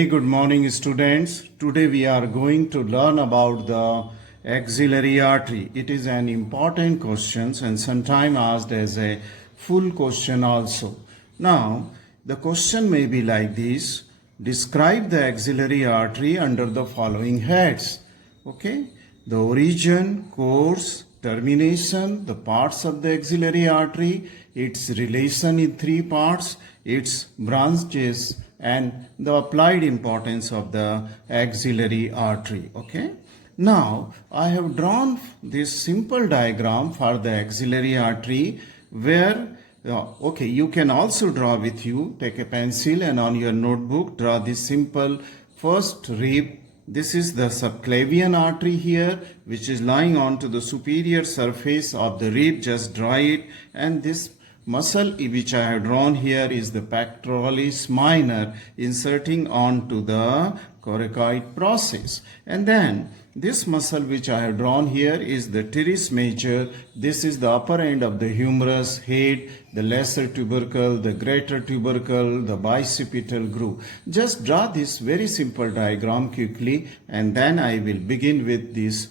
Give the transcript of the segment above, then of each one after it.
Very good morning, students. Today we are going to learn about the axillary artery. It is an important question and sometimes asked as a full question also. Now, the question may be like this. Describe the axillary artery under the following heads. Okay? The origin, course, termination, the parts of the axillary artery, its relation in three parts, its branches, and the applied importance of the axillary artery. Okay. Now, I have drawn this simple diagram for the axillary artery where, okay, you can also draw with you, take a pencil and on your notebook, draw this simple first rib. This is the subclavian artery here, which is lying onto the superior surface of the rib. Just draw it, and this muscle which I have drawn here is the pectoralis minor inserting onto the coracoid process. And then this muscle which I have drawn here is the teres major. This is the upper end of the humerus, head, the lesser tubercle, the greater tubercle, the bicipital groove. Just draw this very simple diagram quickly, and then I will begin with this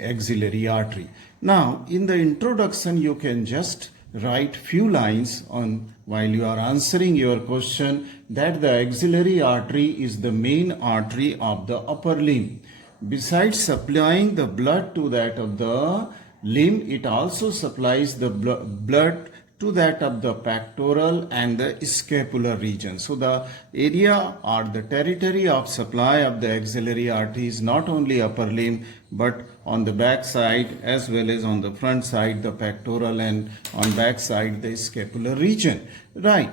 axillary artery. Now, in the introduction, you can just write few lines on while you are answering your question that the axillary artery is the main artery of the upper limb. Besides supplying the blood to that of the limb, it also supplies the blood to that of the pectoral and the scapular region. So the area or the territory of supply of the axillary artery is not only upper limb but on the back side as well as on the front side the pectoral, and on back side the scapular region. Right.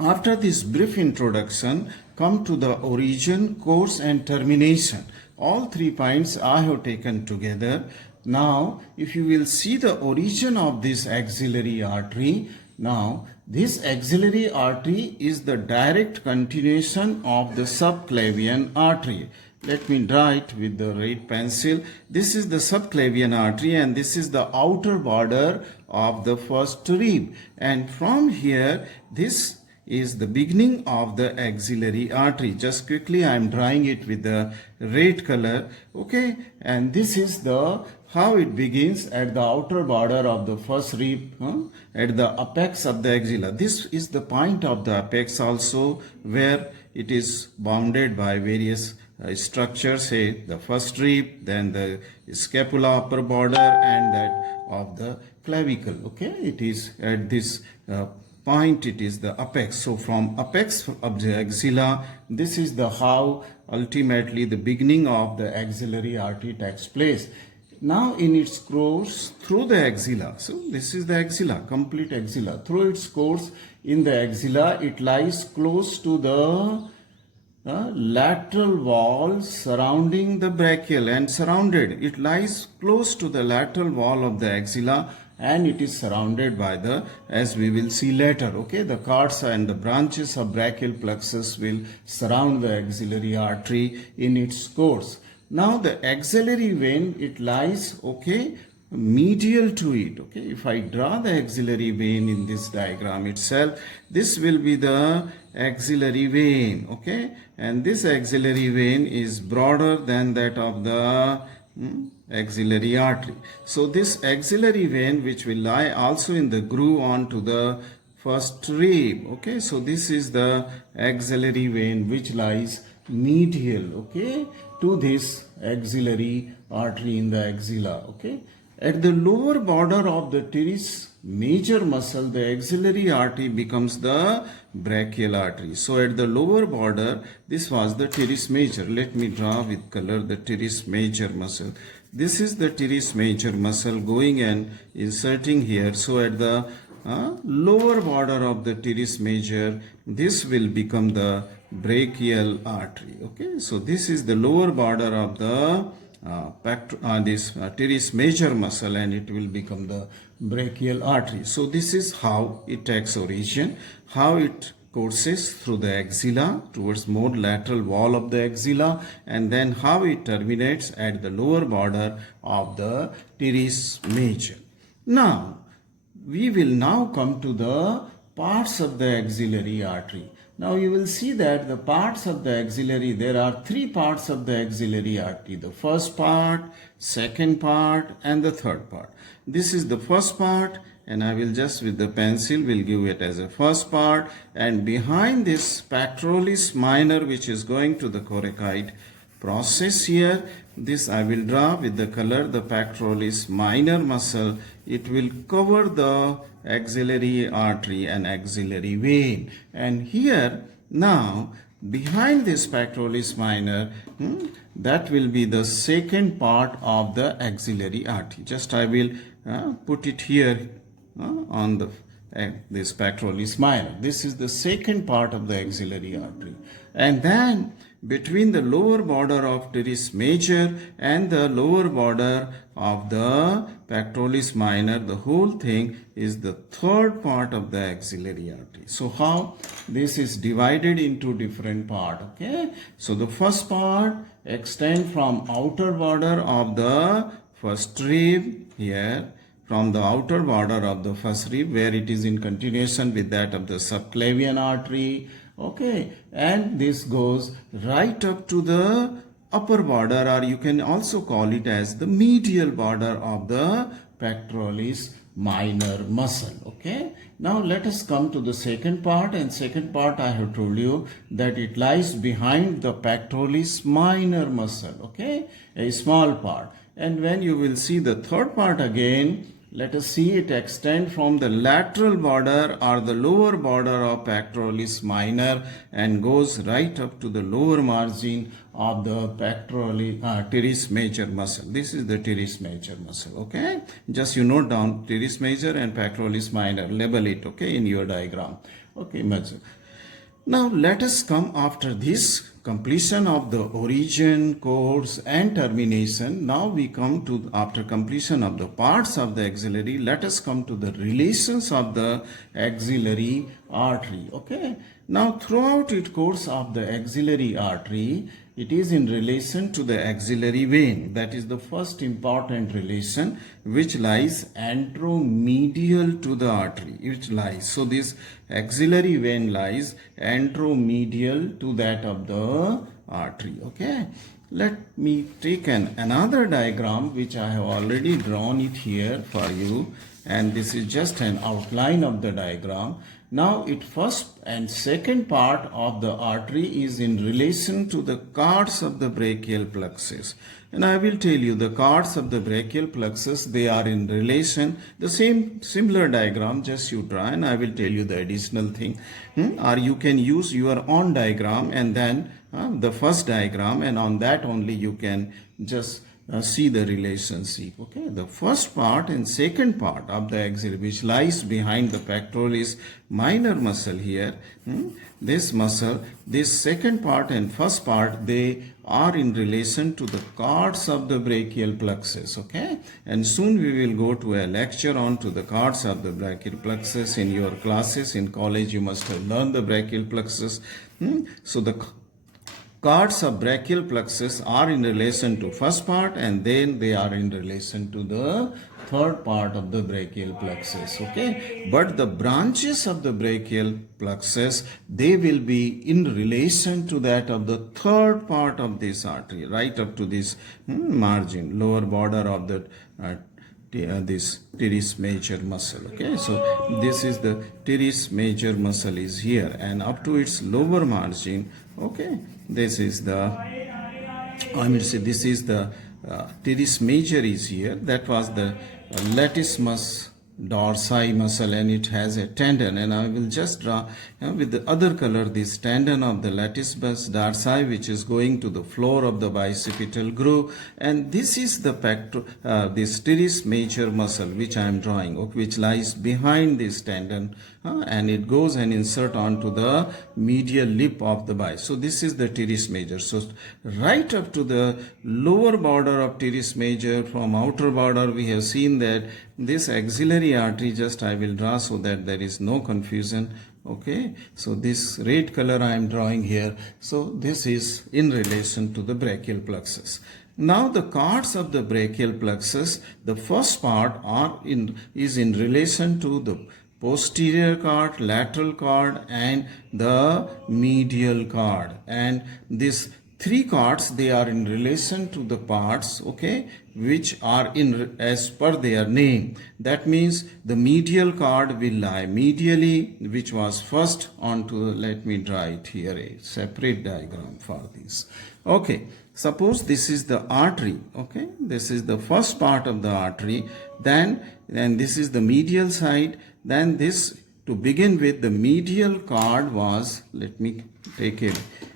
After this brief introduction, come to the origin, course and termination. All 3 points I have taken together. Now, if you will see the origin of this axillary artery, now this axillary artery is the direct continuation of the subclavian artery. Let me draw it with the red pencil. This is the subclavian artery and this is the outer border of the first rib. And from here, this is the beginning of the axillary artery. Just quickly I am drawing it with the red color. Okay, and this is the how it begins at the outer border of the first rib, at the apex of the axilla. This is the point of the apex also where it is bounded by various structures, say the first rib, then the scapula upper border and that of the clavicle. Okay, it is at this point, it is the apex. So from apex of the axilla, this is the how ultimately the beginning of the axillary artery takes place. Now in its course through the axilla, so this is the axilla, complete axilla. Through its course in the axilla, it lies close to the lateral wall surrounding the brachial and surrounded. It lies close to the lateral wall of the axilla and it is surrounded by the, as we will see later, okay, the cords and the branches of brachial plexus will surround the axillary artery in its course. Now the axillary vein, it lies, okay, medial to it. Okay, if I draw the axillary vein in this diagram itself, this will be the axillary vein. Okay, and this axillary vein is broader than that of the axillary artery. So this axillary vein which will lie also in the groove onto the first rib. Okay, so this is the axillary vein which lies medial, okay, to this axillary artery in the axilla. Okay, at the lower border of the teres major muscle, the axillary artery becomes the brachial artery. So at the lower border, this was the teres major. Let me draw with color the teres major muscle. This is the teres major muscle going and inserting here. So at the lower border of the teres major, this will become the brachial artery. Okay, so this is the lower border of the teres major muscle and it will become the brachial artery. So this is how it takes origin, how it courses through the axilla towards more lateral wall of the axilla, and then how it terminates at the lower border of the teres major. Now, we will now come to the parts of the axillary artery. Now you will see that the parts of the axillary, there are three parts of the axillary artery. The first part, second part, and the third part. This is the first part, and I will just with the pencil will give it as a first part, and behind this pectoralis minor, which is going to the coracoid process here, this I will draw with the color, the pectoralis minor muscle. It will cover the axillary artery and axillary vein, and here now behind this pectoralis minor, that will be the second part of the axillary artery. Just I will put it here on the this pectoralis minor. This is the second part of the axillary artery, and then between the lower border of teres major and the lower border of the pectoralis minor, the whole thing is the third part of the axillary artery. So how this is divided into different part, okay? So the first part extend from outer border of the first rib here, from the outer border of the first rib where it is in continuation with that of the subclavian artery, okay, and this goes right up to the upper border, or you can also call it as the medial border of the pectoralis minor muscle, okay. Now let us come to the second part, and second part I have told you that it lies behind the pectoralis minor muscle, okay, a small part. And when you will see the third part again, let us see it extend from the lateral border or the lower border of pectoralis minor and goes right up to the lower margin of the pectoralis teres major muscle. This is the teres major muscle, okay. Just you note down teres major and pectoralis minor, label it, okay, in your diagram, okay. Now let us come after this completion of the origin, course and termination. Now we come to, after completion of the parts of the axillary, let us come to the relations of the axillary artery, okay. Now throughout its course of the axillary artery, it is in relation to the axillary vein. That is the first important relation, which lies anteromedial to the artery, which lies. So this axillary vein lies anteromedial to that of the artery, okay. Let me take another diagram which I have already drawn it here for you, and this is just an outline of the diagram. Now its first and second part of the artery is in relation to the cards of the brachial plexus. And I will tell you the cards of the brachial plexus, they are in relation, the same similar diagram, just you draw, and I will tell you the additional thing. Or you can use your own diagram and then the first diagram, and on that only you can just see the relationship, okay. The first part and second part of the axillary, which lies behind the pectoralis minor muscle here, this muscle, this second part and first part, they are in relation to the cards of the brachial plexus, okay. And soon we will go to a lecture on to the cards of the brachial plexus in your classes. In college you must have learned the brachial plexus. So the cards of brachial plexus are in relation to first part, and then they are in relation to the third part of the brachial plexus, okay. But the branches of the brachial plexus, they will be in relation to that of the third part of this artery, right up to this margin, lower border of the this teres major muscle, okay. So this is the teres major muscle is here, and up to its lower margin, okay. This is the, I mean to say, this is the teres major is here. That was the latissimus dorsi muscle, and it has a tendon, and I will just draw with the other color this tendon of the latissimus dorsi, which is going to the floor of the bicipital groove, and this is the this teres major muscle which I am drawing, which lies behind this tendon, and it goes and insert onto the medial lip of the biceps. So this is the teres major. So right up to the lower border of teres major, from outer border we have seen that this axillary artery, just I will draw so that there is no confusion, okay. So this red color I am drawing here, so this is in relation to the brachial plexus. Now the cards of the brachial plexus, the first part is in relation to the posterior cord, lateral cord, and the medial cord. And these three cords, they are in relation to the parts, okay, which are in as per their name. That means the medial cord will lie medially, which was first onto, let me draw it here, a separate diagram for this. Okay, suppose this is the artery, okay, this is the first part of the artery, then this is the medial side, then this, to begin with, the medial cord was, let me take a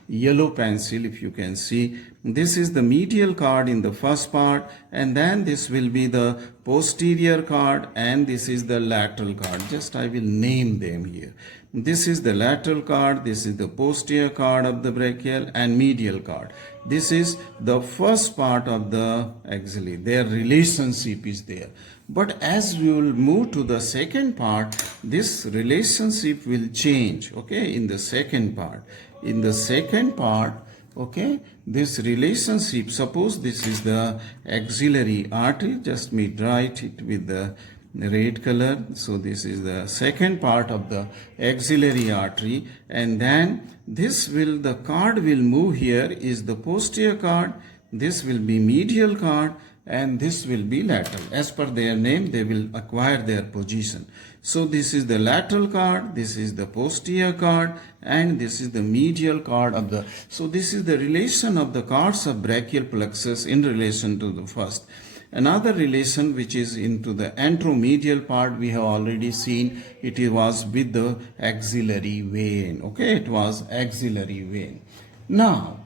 yellow pencil if you can see, this is the medial cord in the first part, and then this will be the posterior cord, and this is the lateral cord. Just I will name them here. This is the lateral cord, this is the posterior cord of the brachial, and medial cord. This is the first part of the axillary. Their relationship is there. But as we will move to the second part, this relationship will change, okay, in the second part. In the second part, okay, this relationship, suppose this is the axillary artery, just me draw it with the red color. So this is the second part of the axillary artery, and then this will, the cord will move here is the posterior cord, this will be medial cord, and this will be lateral. As per their name, they will acquire their position. So this is the lateral cord, this is the posterior cord, and this is the medial cord of the, so this is the relation of the cords of brachial plexus in relation to the first. Another relation which is into the anteromedial part, we have already seen, it was with the axillary vein, okay, it was axillary vein. Now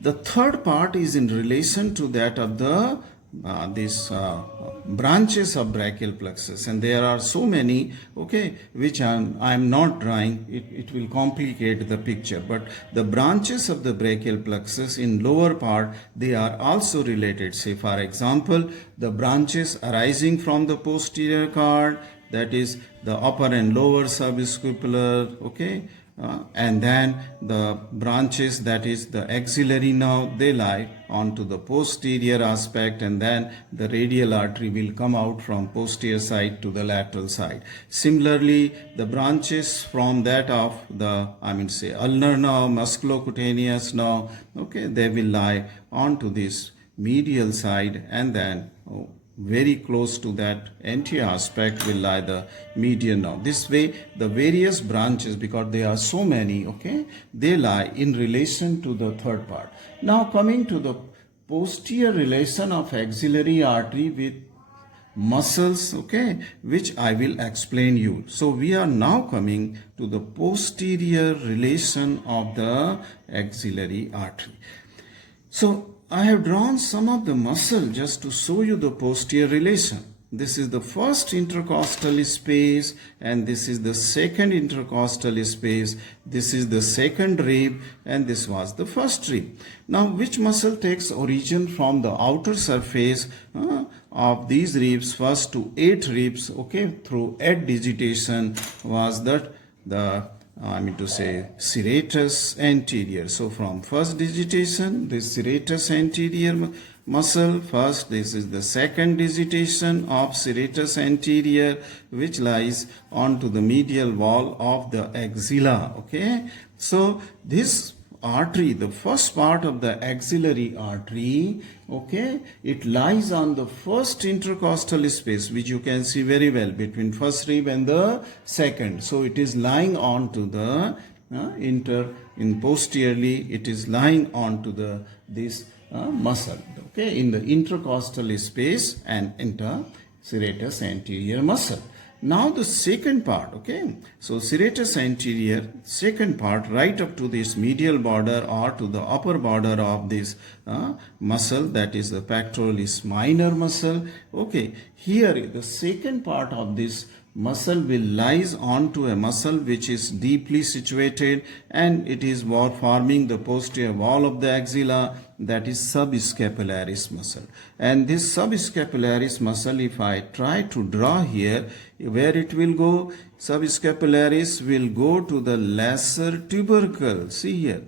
the third part is in relation to that of the branches of brachial plexus, and there are so many, okay, which I'm not drawing, it will complicate the picture, but the branches of the brachial plexus in lower part, they are also related. Say for example, the branches arising from the posterior cord, that is the upper and lower subscapular, okay, and then the branches, that is the axillary nerve, they lie onto the posterior aspect, and then the radial artery will come out from posterior side to the lateral side. Similarly, the branches from that of the, say ulnar nerve, musculocutaneous nerve, okay, they will lie onto this medial side, and then very close to that anterior aspect will lie the median nerve. This way, the various branches, because there are so many, okay, they lie in relation to the third part. Now coming to the posterior relation of axillary artery with muscles, okay, which I will explain you. So we are now coming to the posterior relation of the axillary artery. So I have drawn some of the muscle just to show you the posterior relation. This is the first intercostal space, and this is the second intercostal space. This is the second rib, and this was the first rib. Now, which muscle takes origin from the outer surface of these ribs first to 8 ribs, okay, through addigitation was that the serratus anterior. So from first digitation, this serratus anterior muscle first, this is the second digitation of serratus anterior, which lies onto the medial wall of the axilla, okay. So this artery, the first part of the axillary artery, okay, it lies on the first intercostal space, which you can see very well between first rib and the second. So it is lying on to the posteriorly, it is lying on to the this muscle, okay, in the intercostal space and serratus anterior muscle. Now the second part, okay, so serratus anterior, second part, right up to this medial border or to the upper border of this muscle, that is the pectoralis minor muscle, okay. Here the second part of this muscle will lies onto a muscle which is deeply situated, and it is forming the posterior wall of the axilla, that is subscapularis muscle. And this subscapularis muscle, if I try to draw here, where it will go, subscapularis will go to the lesser tubercle. See here,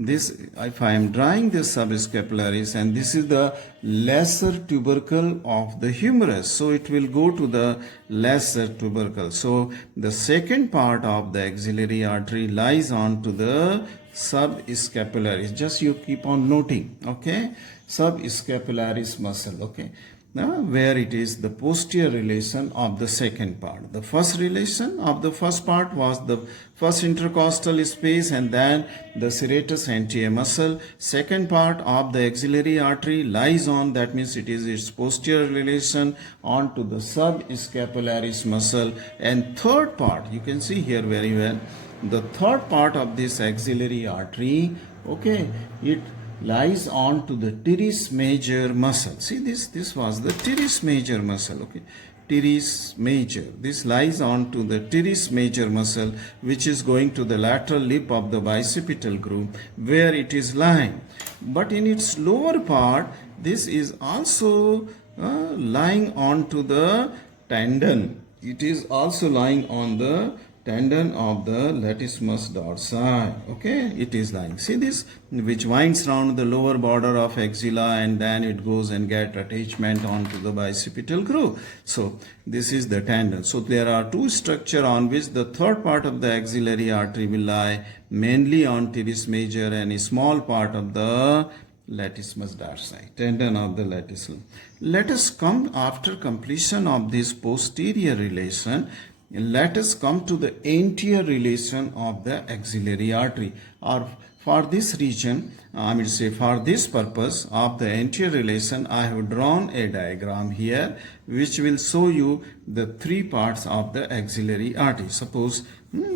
this, if I am drawing this subscapularis, and this is the lesser tubercle of the humerus, so it will go to the lesser tubercle. So the second part of the axillary artery lies on to the subscapularis. Just you keep on noting, okay? Subscapularis muscle, okay? Now, where it is the posterior relation of the second part. The first relation of the first part was the first intercostal space and then the serratus anterior muscle. Second part of the axillary artery lies on, that means it is its posterior relation onto the subscapularis muscle. And third part, you can see here very well, the third part of this axillary artery, okay, it lies on to the teres major muscle. See, this was the teres major muscle, okay, teres major. This lies on to the teres major muscle, which is going to the lateral lip of the bicipital groove, where it is lying. But in its lower part, this is also lying on to the tendon. It is also lying on the tendon of the latissimus dorsi, okay, it is lying. See this, which winds around the lower border of axilla and then it goes and get attachment onto the bicipital groove. So this is the tendon. So there are two structures on which the third part of the axillary artery will lie, mainly on teres major and a small part of the latissimus dorsi, tendon of the latissimus. Let us come, after completion of this posterior relation, let us come to the anterior relation of the axillary artery. Or for this region, for this purpose of the anterior relation, I have drawn a diagram here which will show you the three parts of the axillary artery. Suppose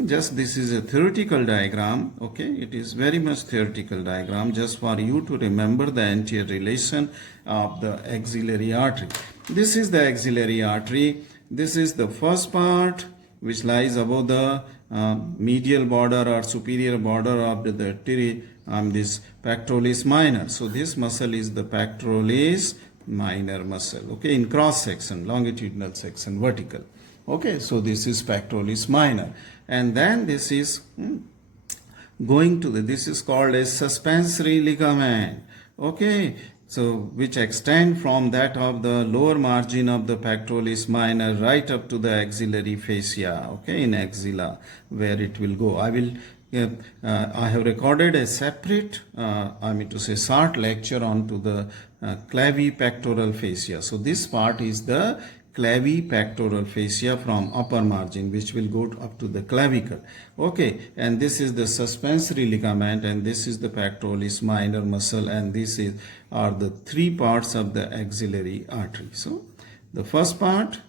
just this is a theoretical diagram, okay, it is very much theoretical diagram just for you to remember the anterior relation of the axillary artery. This is the axillary artery. This is the first part which lies above the medial border or superior border of the this pectoralis minor. So this muscle is the pectoralis minor muscle, okay, in cross section, longitudinal section, vertical. Okay, so this is pectoralis minor. And then this is going to this is called a suspensory ligament, okay, so which extend from that of the lower margin of the pectoralis minor right up to the axillary fascia, okay, in axilla, where it will go. I have recorded a separate, short lecture onto the clavipectoral fascia. So this part is the clavipectoral fascia from upper margin, which will go up to the clavicle, okay, and this is the suspensory ligament, and this is the pectoralis minor muscle, and this are the three parts of the axillary artery. So the first part,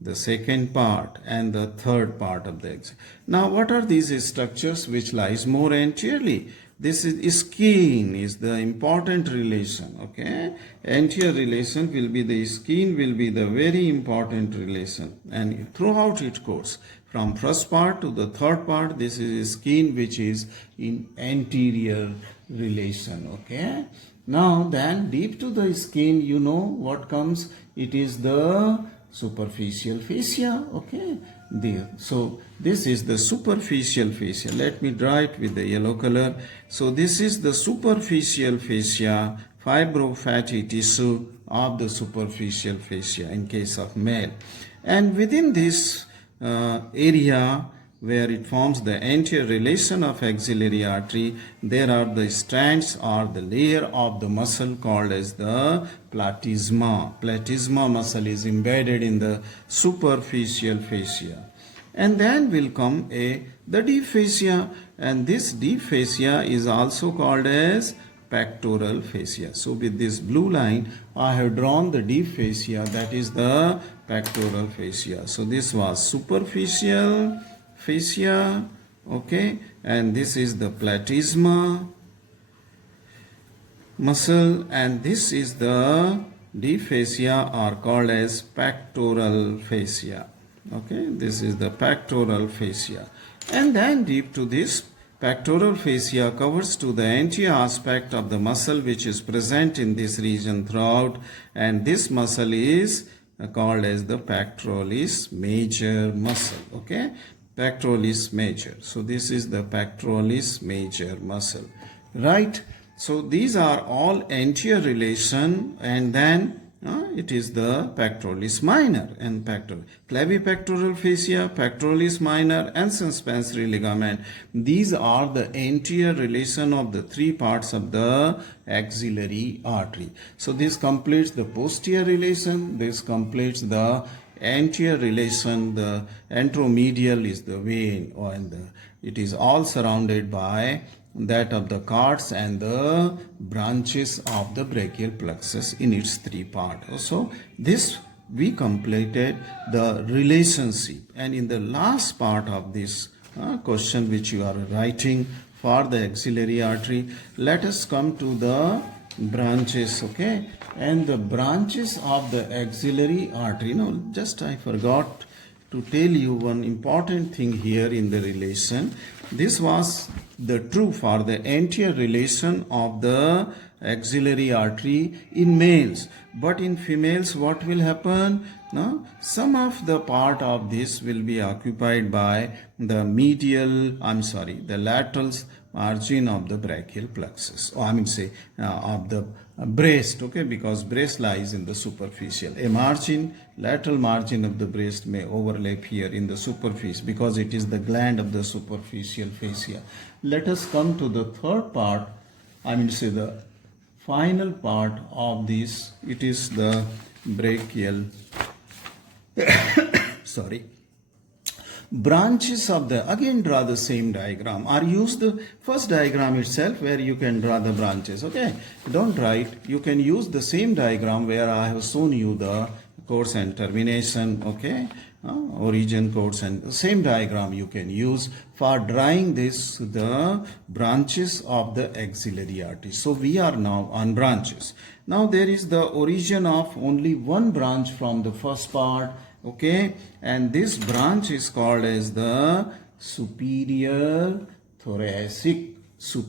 the second part, and the third part of the axillary. Now what are these structures which lies more anteriorly? This is skin is the important relation, okay. Anterior relation will be the skin, will be the very important relation, and throughout its course, from first part to the third part, this is skin which is in anterior relation, okay. Now then, deep to the skin, you know what comes? It is the superficial fascia, okay, there. So this is the superficial fascia. Let me draw it with the yellow color. So this is the superficial fascia, fibrofatty tissue of the superficial fascia in case of male. And within this area where it forms the anterior relation of axillary artery, there are the strands or the layer of the muscle called as the platysma. Platysma muscle is embedded in the superficial fascia. And then will come the deep fascia, and this deep fascia is also called as pectoral fascia. So with this blue line, I have drawn the deep fascia, that is the pectoral fascia. So this was superficial fascia, okay, and this is the platysma muscle, and this is the deep fascia, are called as pectoral fascia, okay, this is the pectoral fascia. And then deep to this pectoral fascia covers to the anterior aspect of the muscle which is present in this region throughout, and this muscle is called as the pectoralis major muscle, okay, pectoralis major. So this is the pectoralis major muscle. right? So these are all anterior relation, and then it is the pectoralis minor and clavipectoral fascia, pectoralis minor, and suspensory ligament. These are the anterior relation of the three parts of the axillary artery. So this completes the posterior relation, this completes the anterior relation. The anteromedial is the vein, and it is all surrounded by that of the cords and the branches of the brachial plexus in its three parts. So this we completed the relationship, and in the last part of this question which you are writing for the axillary artery, let us come to the branches, okay? And the branches of the axillary artery, just I forgot to tell you one important thing here in the relation. This was the true for the anterior relation of the axillary artery in males, but in females what will happen? Some of the part of this will be occupied by the the lateral margin of the brachial plexus, or of the breast, okay, because breast lies in the superficial. Lateral margin of the breast may overlap here in the superficie because it is the gland of the superficial fascia. Let us come to the third part, the final part of this. It is the brachial branches of the, again draw the same diagram, or use the first diagram itself where you can draw the branches, okay? Don't write, you can use the same diagram where I have shown you the course and termination, okay? Origin, course, and the same diagram you can use for drawing the branches of the axillary artery. So we are now on branches. Now there is the origin of only one branch from the first part, okay, and this branch is called as the superior thoracic. So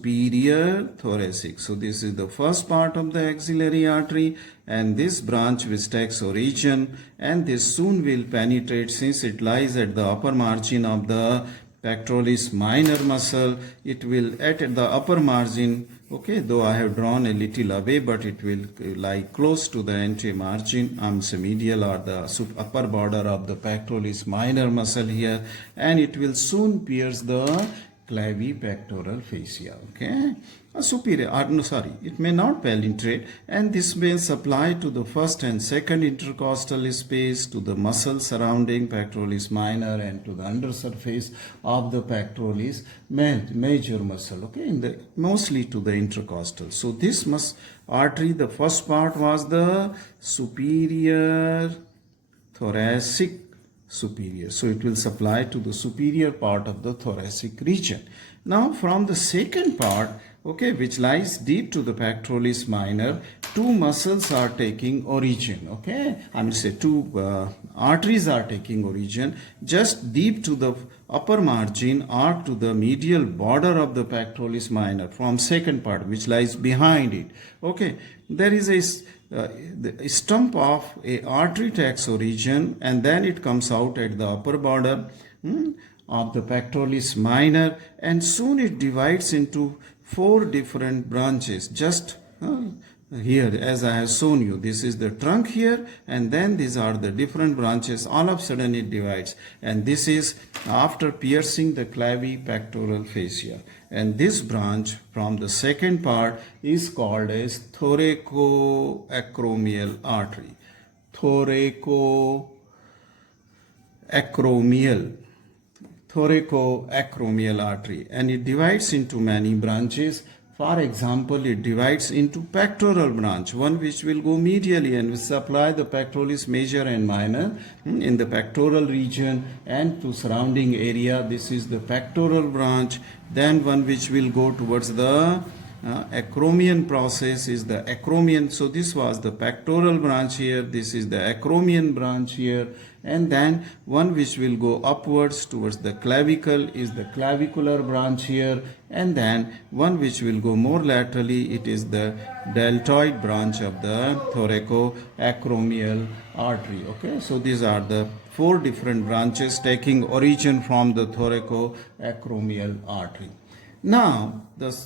this is the first part of the axillary artery, and this branch which takes origin, and this soon will penetrate, since it lies at the upper margin of the pectoralis minor muscle. It will at the upper margin, okay, though I have drawn a little away, but it will lie close to the anterior margin, medial, or the upper border of the pectoralis minor muscle here, and it will soon pierce the clavipectoral fascia, okay? It may not penetrate, and this may supply to the first and second intercostal space, to the muscle surrounding pectoralis minor, and to the undersurface of the pectoralis major muscle, okay, mostly to the intercostal. So this artery, the first part was the superior thoracic superior. So it will supply to the superior part of the thoracic region. Now from the second part, okay, which lies deep to the pectoralis minor, two muscles are taking origin, okay? Two arteries are taking origin just deep to the upper margin or to the medial border of the pectoralis minor from second part which lies behind it, okay? There is the stump of a artery takes origin, and then it comes out at the upper border of the pectoralis minor, and soon it divides into four different branches. Just here, as I have shown you, this is the trunk here, and then these are the different branches. All of a sudden it divides, and this is after piercing the clavipectoral fascia. And this branch from the second part is called as thoracoacromial artery. Thoracoacromial artery, and it divides into many branches. For example, it divides into pectoral branch, one which will go medially and will supply the pectoralis major and minor in the pectoral region and to surrounding area. This is the pectoral branch. Then one which will go towards the acromion process is the acromion. So this was the pectoral branch here. This is the acromion branch here. And then one which will go upwards towards the clavicle is the clavicular branch here. And then one which will go more laterally, it is the deltoid branch of the thoracoacromial artery. Okay, so these are the four different branches taking origin from the thoracoacromial artery. Now, the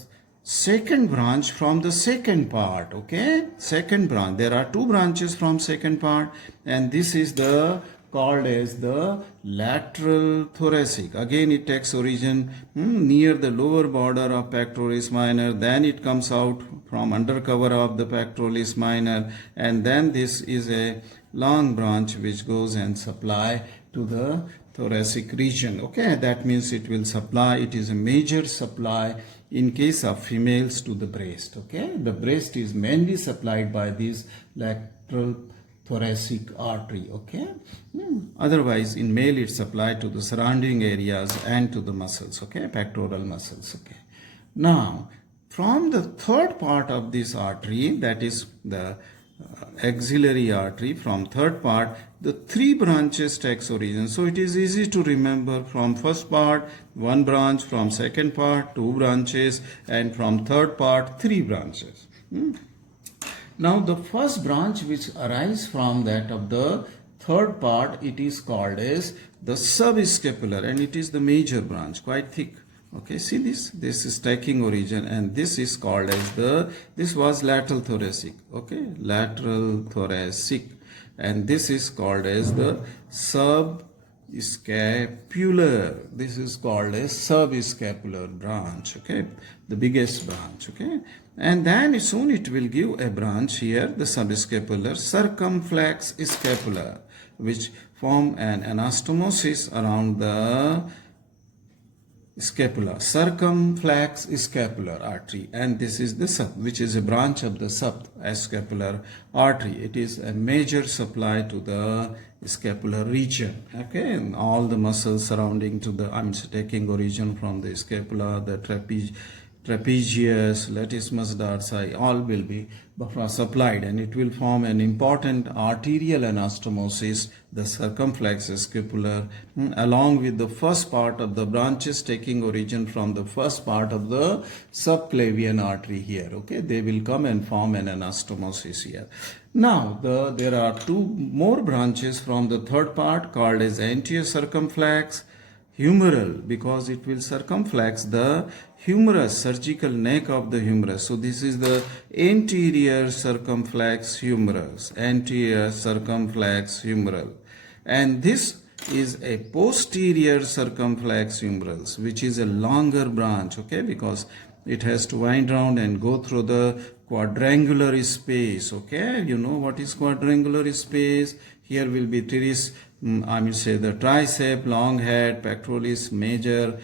second branch from the second part. Okay, second branch. There are two branches from second part, and this is the called as the lateral thoracic. Again, it takes origin near the lower border of pectoralis minor, then it comes out from under cover of the pectoralis minor, and then this is a long branch which goes and supply to the thoracic region. Okay, that means it will supply, it is a major supply in case of females to the breast. Okay, the breast is mainly supplied by this lateral thoracic artery. Okay, otherwise in male it's supplied to the surrounding areas and to the muscles. Okay, pectoral muscles. Okay, now from the third part of this artery, that is the axillary artery, from third part the three branches takes origin. So it is easy to remember, from first part one branch, from second part two branches, and from third part three branches. Now the first branch which arises from that of the third part, it is called as the subscapular, and it is the major branch, quite thick. Okay, see this is taking origin, and this is called as this was lateral thoracic. Okay, lateral thoracic, and this is called as the subscapular. This is called as subscapular branch. Okay, the biggest branch. Okay, and then soon it will give a branch here, the subscapular circumflex scapular, which form an anastomosis around the scapula, circumflex scapular artery, and this is the which is a branch of the subscapular artery. It is a major supply to the scapular region. Okay, and all the muscles surrounding to the, taking origin from the scapula, the trapezius, latissimus dorsi, all will be supplied, and it will form an important arterial anastomosis, the circumflex scapular, along with the first part of the branches taking origin from the first part of the subclavian artery here. Okay, they will come and form an anastomosis here. Now there are two more branches from the third part called as anterior circumflex humeral, because it will circumflex the humerus, surgical neck of the humerus. So this is the anterior circumflex humerus, anterior circumflex humeral, and this is a posterior circumflex humerals, which is a longer branch. Okay, because it has to wind round and go through the quadrangular space. Okay, you know what is quadrangular space? Here will be teres, the tricep, long head, pectoralis major,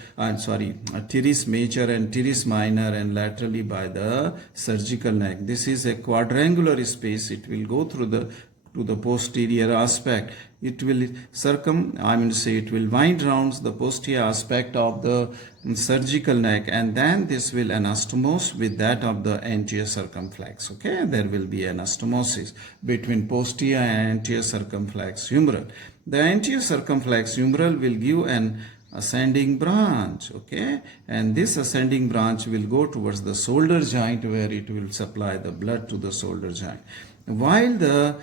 teres major and teres minor, and laterally by the surgical neck. This is a quadrangular space. It will go through to the posterior aspect. It will it will wind round the posterior aspect of the surgical neck, and then this will anastomose with that of the anterior circumflex. Okay, there will be anastomosis between posterior and anterior circumflex humeral. The anterior circumflex humeral will give an ascending branch. Okay, and this ascending branch will go towards the shoulder joint, where it will supply the blood to the shoulder joint, while the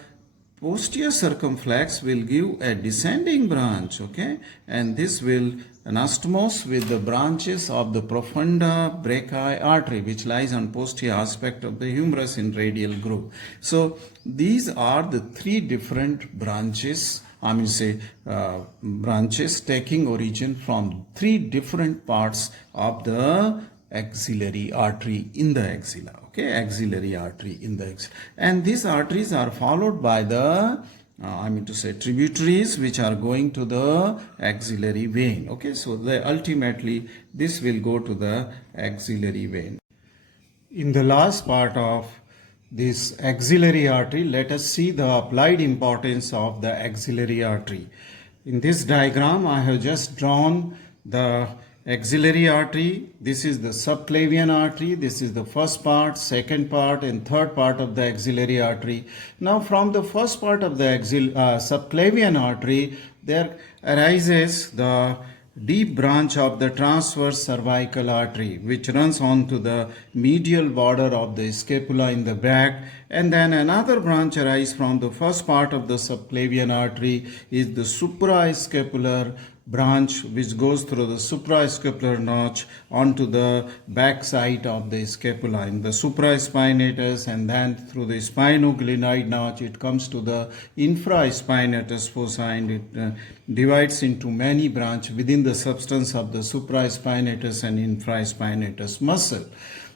posterior circumflex will give a descending branch. Okay, and this will anastomose with the branches of the profunda brachii artery, which lies on posterior aspect of the humerus in radial groove. So these are the three different branches, branches taking origin from three different parts of the axillary artery in the axilla. Okay, axillary artery in the axilla, and these arteries are followed by the tributaries, which are going to the axillary vein. Okay, so ultimately this will go to the axillary vein. In the last part of this axillary artery, let us see the applied importance of the axillary artery. In this diagram, I have just drawn the axillary artery. This is the subclavian artery. This is the first part, second part, and third part of the axillary artery. Now from the first part of the subclavian artery, there arises the deep branch of the transverse cervical artery, which runs on to the medial border of the scapula in the back. And then another branch arises from the first part of the subclavian artery, is the suprascapular branch which goes through the suprascapular notch onto the back side of the scapula in the supraspinatus, and then through the spinoglenoid notch it comes to the infraspinatus fossa, and it divides into many branches within the substance of the supraspinatus and infraspinatus muscle.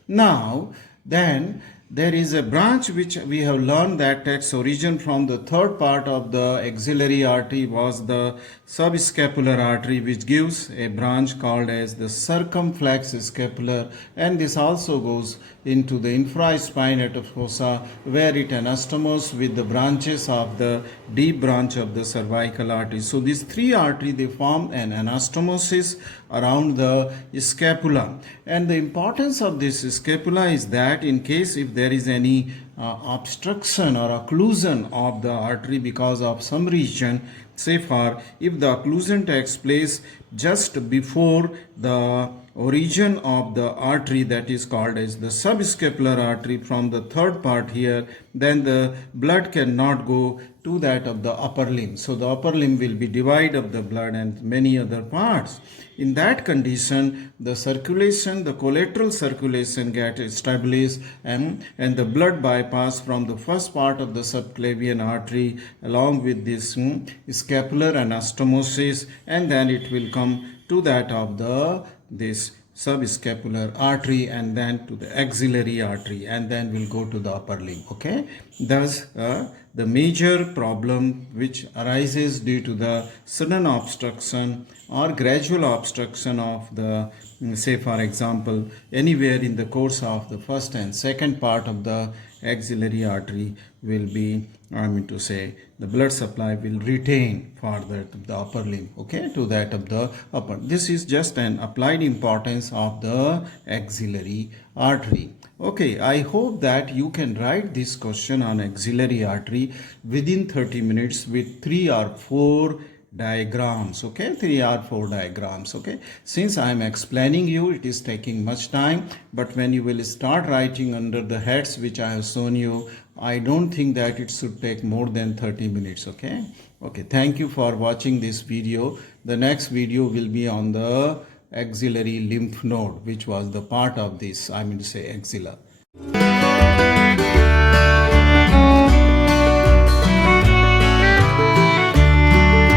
Now then there is a branch which we have learned that takes origin from the third part of the axillary artery, was the subscapular artery, which gives a branch called as the circumflex scapular, and this also goes into the infraspinatus fossa, where it anastomoses with the branches of the deep branch of the cervical artery. So these three arteries, they form an anastomosis around the scapula, and the importance of this scapula is that in case if there is any obstruction or occlusion of the artery because of some region, say for if the occlusion takes place just before the origin of the artery, that is called as the subscapular artery from the third part here, then the blood cannot go to that of the upper limb. So the upper limb will be devoid of the blood and many other parts. In that condition, the circulation, the collateral circulation gets established, and the blood bypass from the first part of the subclavian artery along with this scapular anastomosis, and then it will come to that of this subscapular artery, and then to the axillary artery, and then will go to the upper limb. Okay, thus the major problem which arises due to the sudden obstruction or gradual obstruction of the, say for example, anywhere in the course of the first and second part of the axillary artery will be, the blood supply will retain for the upper limb, okay, to that of the upper. This is just an applied importance of the axillary artery. Okay, I hope that you can write this question on axillary artery within 30 minutes with 3 or 4 diagrams. Okay, 3 or 4 diagrams. Okay, since I am explaining you, it is taking much time, but when you will start writing under the heads which I have shown you, I don't think that it should take more than 30 minutes. Okay, thank you for watching this video. The next video will be on the axillary lymph node, which was the part of this, axilla.